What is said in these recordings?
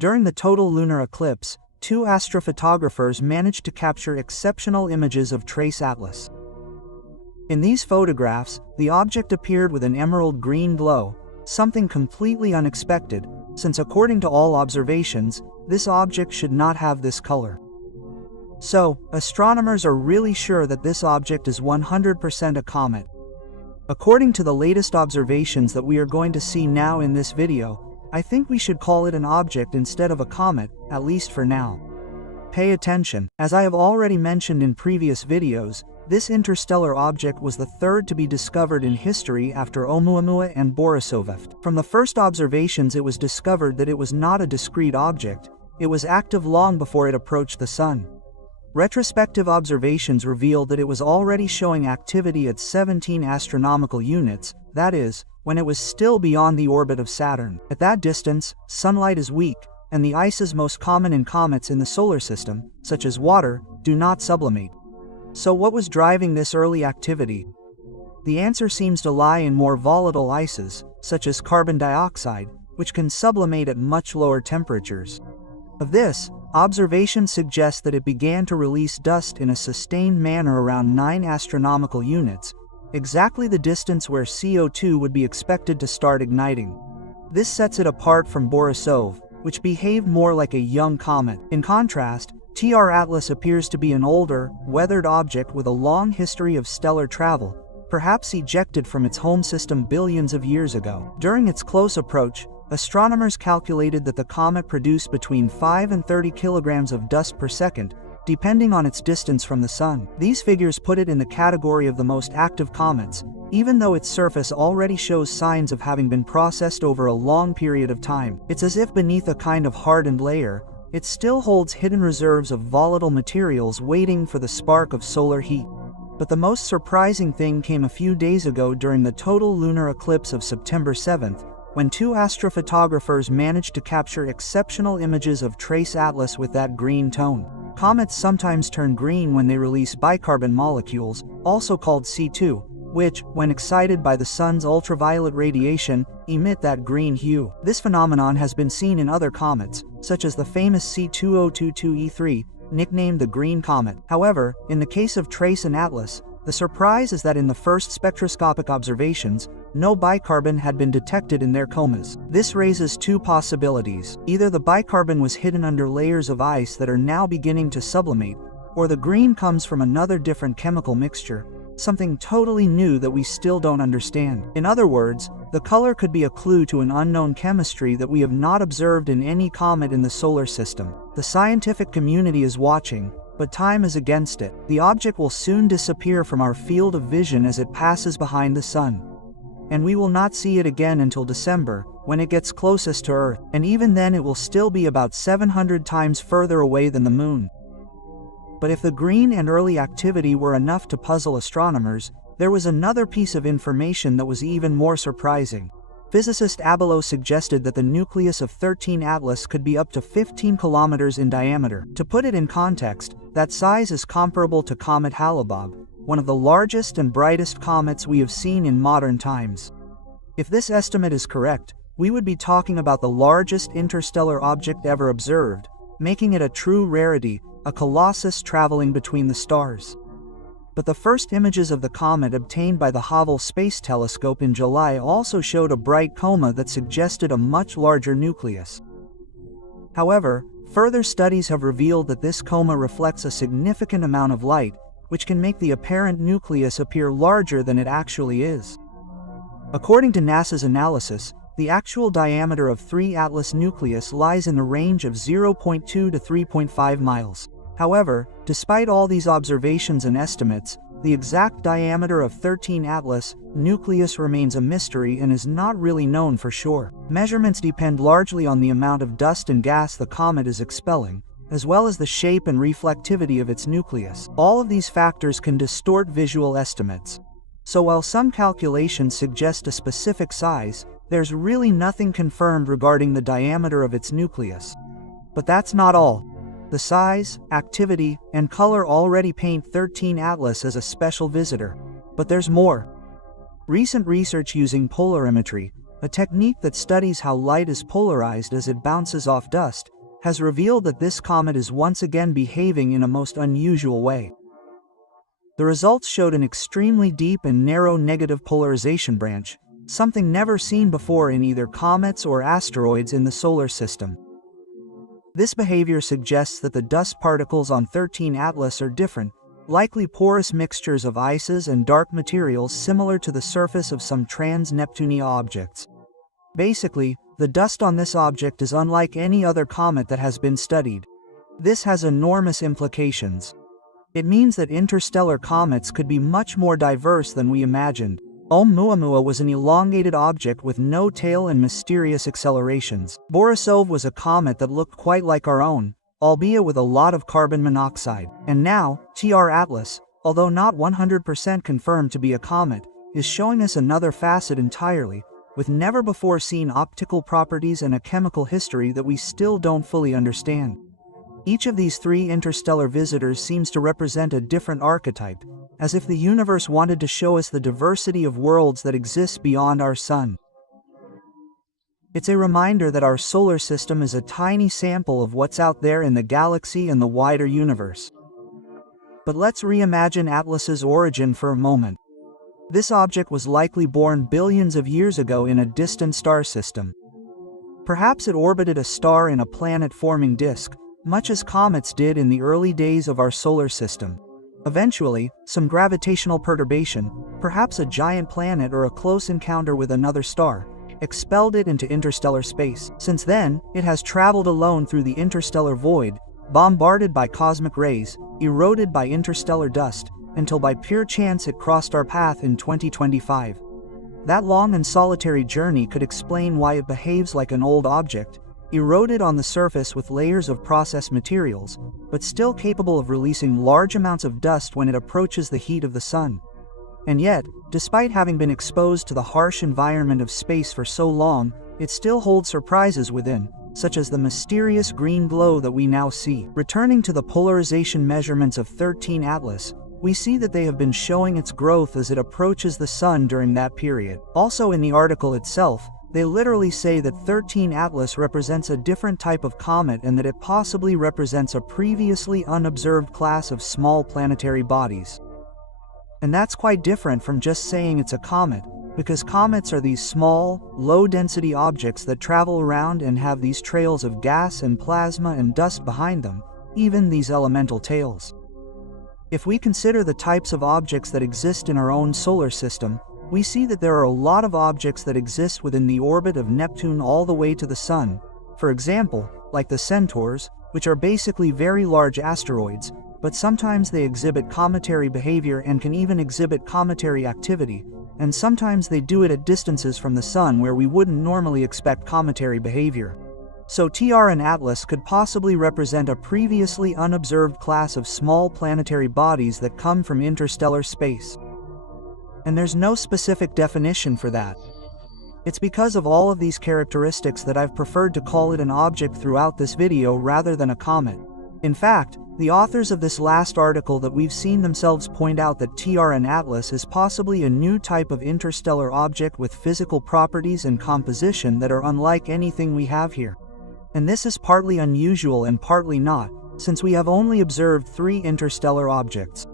During the total lunar eclipse, two astrophotographers managed to capture exceptional images of Trace Atlas. In these photographs, the object appeared with an emerald green glow, something completely unexpected, since according to all observations, this object should not have this color. So, astronomers are really sure that this object is 100% a comet. According to the latest observations that we are going to see now in this video, I think we should call it an object instead of a comet, at least for now. Pay attention, as I have already mentioned in previous videos, this interstellar object was the third to be discovered in history after Oumuamua and Borisoveft. From the first observations it was discovered that it was not a discrete object, it was active long before it approached the Sun. Retrospective observations revealed that it was already showing activity at 17 astronomical units, that is, when it was still beyond the orbit of Saturn. At that distance, sunlight is weak, and the ices most common in comets in the solar system, such as water, do not sublimate. So what was driving this early activity? The answer seems to lie in more volatile ices, such as carbon dioxide, which can sublimate at much lower temperatures. Of this, observations suggest that it began to release dust in a sustained manner around 9 astronomical units, exactly the distance where CO2 would be expected to start igniting. This sets it apart from Borisov, which behaved more like a young comet. In contrast, TR Atlas appears to be an older, weathered object with a long history of stellar travel, perhaps ejected from its home system billions of years ago. During its close approach, astronomers calculated that the comet produced between 5 and 30 kilograms of dust per second, depending on its distance from the Sun. These figures put it in the category of the most active comets, even though its surface already shows signs of having been processed over a long period of time. It's as if beneath a kind of hardened layer, it still holds hidden reserves of volatile materials waiting for the spark of solar heat. But the most surprising thing came a few days ago during the total lunar eclipse of September 7th, when two astrophotographers managed to capture exceptional images of Trace Atlas with that green tone. Comets sometimes turn green when they release bicarbon molecules, also called C2, which, when excited by the Sun's ultraviolet radiation, emit that green hue. This phenomenon has been seen in other comets, such as the famous C2022E3, nicknamed the Green Comet. However, in the case of Trace and Atlas, the surprise is that in the first spectroscopic observations, no bicarbon had been detected in their comas. This raises two possibilities. Either the bicarbon was hidden under layers of ice that are now beginning to sublimate, or the green comes from another different chemical mixture, something totally new that we still don't understand. In other words, the color could be a clue to an unknown chemistry that we have not observed in any comet in the solar system. The scientific community is watching, but time is against it. The object will soon disappear from our field of vision as it passes behind the Sun. And we will not see it again until December, when it gets closest to Earth, and even then it will still be about 700 times further away than the Moon. But if the green and early activity were enough to puzzle astronomers, there was another piece of information that was even more surprising. Physicist Abelo suggested that the nucleus of 13 Atlas could be up to 15 kilometers in diameter. To put it in context, that size is comparable to Comet Hale-Bopp, one of the largest and brightest comets we have seen in modern times. If this estimate is correct, we would be talking about the largest interstellar object ever observed, making it a true rarity, a colossus traveling between the stars. But the first images of the comet obtained by the Hubble Space Telescope in July also showed a bright coma that suggested a much larger nucleus. However, further studies have revealed that this coma reflects a significant amount of light, which can make the apparent nucleus appear larger than it actually is. According to NASA's analysis, the actual diameter of 3 Atlas nucleus lies in the range of 0.2 to 3.5 miles. However, despite all these observations and estimates, the exact diameter of 13 Atlas nucleus remains a mystery and is not really known for sure. Measurements depend largely on the amount of dust and gas the comet is expelling, as well as the shape and reflectivity of its nucleus. All of these factors can distort visual estimates. So while some calculations suggest a specific size, there's really nothing confirmed regarding the diameter of its nucleus. But that's not all. The size, activity, and color already paint 13 Atlas as a special visitor. But there's more. Recent research using polarimetry, A technique that studies how light is polarized as it bounces off dust, has revealed that this comet is once again behaving in a most unusual way. The results showed an extremely deep and narrow negative polarization branch, something never seen before in either comets or asteroids in the solar system. This behavior suggests that the dust particles on 13 Atlas are different, likely porous mixtures of ices and dark materials similar to the surface of some trans-Neptunia objects. Basically, the dust on this object is unlike any other comet that has been studied. This has enormous implications. It means that interstellar comets could be much more diverse than we imagined. Oumuamua was an elongated object with no tail and mysterious accelerations. Borisov was a comet that looked quite like our own, albeit with a lot of carbon monoxide. And now, TR Atlas, although not 100% confirmed to be a comet, is showing us another facet entirely, with never-before-seen optical properties and a chemical history that we still don't fully understand. Each of these three interstellar visitors seems to represent a different archetype, as if the universe wanted to show us the diversity of worlds that exist beyond our sun. It's a reminder that our solar system is a tiny sample of what's out there in the galaxy and the wider universe. But let's reimagine Atlas's origin for a moment. This object was likely born billions of years ago in a distant star system. Perhaps it orbited a star in a planet-forming disk, much as comets did in the early days of our solar system. Eventually, some gravitational perturbation, perhaps a giant planet or a close encounter with another star, expelled it into interstellar space. Since then, it has traveled alone through the interstellar void, bombarded by cosmic rays, eroded by interstellar dust, until by pure chance it crossed our path in 2025. That long and solitary journey could explain why it behaves like an old object, eroded on the surface with layers of processed materials, but still capable of releasing large amounts of dust when it approaches the heat of the sun. And yet, despite having been exposed to the harsh environment of space for so long, it still holds surprises within, such as the mysterious green glow that we now see. Returning to the polarization measurements of 13 Atlas, we see that they have been showing its growth as it approaches the sun during that period. Also in the article itself, they literally say that 13 Atlas represents a different type of comet and that it possibly represents a previously unobserved class of small planetary bodies. And that's quite different from just saying it's a comet, because comets are these small, low-density objects that travel around and have these trails of gas and plasma and dust behind them, even these elemental tails. If we consider the types of objects that exist in our own solar system, we see that there are a lot of objects that exist within the orbit of Neptune all the way to the Sun. For example, like the Centaurs, which are basically very large asteroids, but sometimes they exhibit cometary behavior and can even exhibit cometary activity, and sometimes they do it at distances from the Sun where we wouldn't normally expect cometary behavior. So TR and Atlas could possibly represent a previously unobserved class of small planetary bodies that come from interstellar space. And there's no specific definition for that. It's because of all of these characteristics that I've preferred to call it an object throughout this video rather than a comet. In fact, the authors of this last article that we've seen themselves point out that TR and Atlas is possibly a new type of interstellar object with physical properties and composition that are unlike anything we have here. And this is partly unusual and partly not, since we have only observed 3 interstellar objects.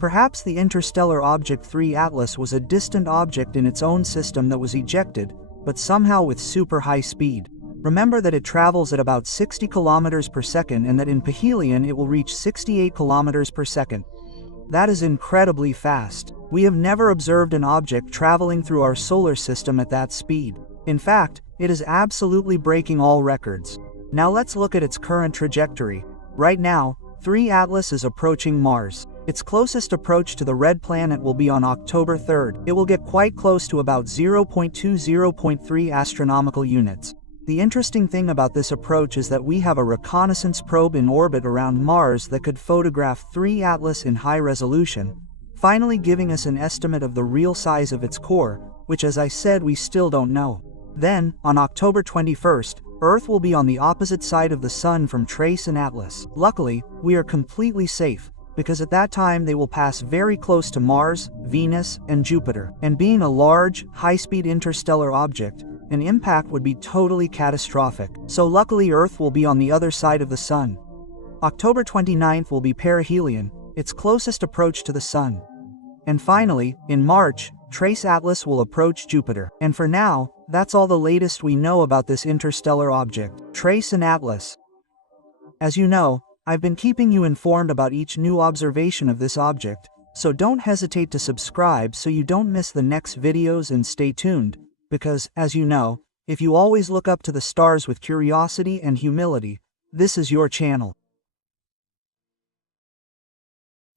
Perhaps the interstellar object 3 Atlas was a distant object in its own system that was ejected, but somehow with super high speed. Remember that it travels at about 60 kilometers per second and that in perihelion it will reach 68 kilometers per second. That is incredibly fast. We have never observed an object traveling through our solar system at that speed. In fact, it is absolutely breaking all records. Now let's look at its current trajectory. Right now, 3 Atlas is approaching Mars. Its closest approach to the red planet will be on October 3rd. It will get quite close to about 0.20.3 astronomical units. The interesting thing about this approach is that we have a reconnaissance probe in orbit around Mars that could photograph 3 Atlas in high resolution, finally giving us an estimate of the real size of its core, which as I said we still don't know. Then, on October 21st, Earth will be on the opposite side of the Sun from Trace and Atlas. Luckily, we are completely safe, because at that time they will pass very close to Mars, Venus, and Jupiter. And being a large, high-speed interstellar object, an impact would be totally catastrophic. So luckily Earth will be on the other side of the Sun. October 29th will be perihelion, its closest approach to the Sun. And finally, in March, Trace Atlas will approach Jupiter. And for now, that's all the latest we know about this interstellar object, Trace and Atlas. As you know, I've been keeping you informed about each new observation of this object, so don't hesitate to subscribe so you don't miss the next videos, and stay tuned, because, as you know, if you always look up to the stars with curiosity and humility, this is your channel.